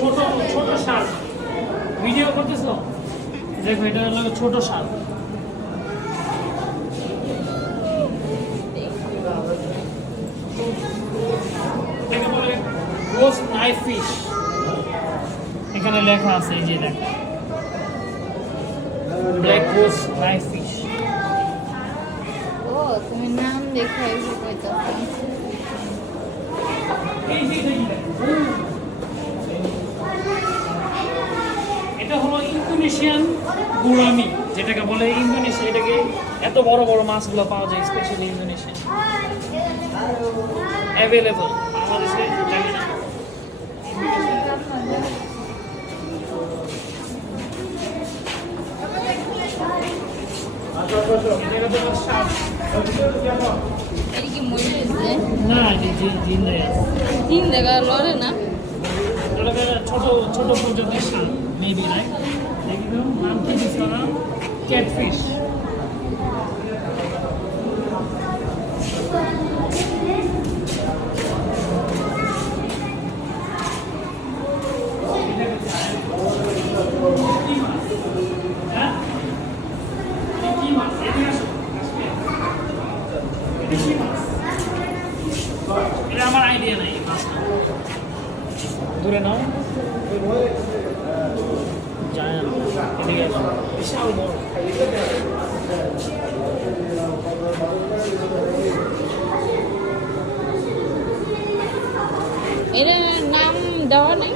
ছোট ছোট Shark video করতেছ দেখো এটা হলো ছোট শার্ক এটাকে বলে রোজ নাইফ ফিশ এখানে লেখা আছে এই যে দেখো ব্ল্যাক রোজ নাইফ ফিশ ও তুমি নাম দেখে এসে কইতাছো এটা হলো ইন্দোনেশিয়ান গুরামি যেটাকে বলে ইন্দোনেশিয়া এটাকে এত বড় বড় মাছগুলো পাওয়া যায় স্পেশালি ইন্দোনেশিয়া অ্যাভেলেবল বাংলাদেশে জানি না এটা কি মরে গেছে না তিন জায়গা লড়ে না ছোট ছোট প্রজাতির শাল মেবি রাইট দেখুন নাম কি দিছিল না ক্যাটফিশ এটা আমার আইডিয়া নাই মাছটা দূরে নাও যায় না এদিকে বিশাল বড় এর নাম দেওয়া নাই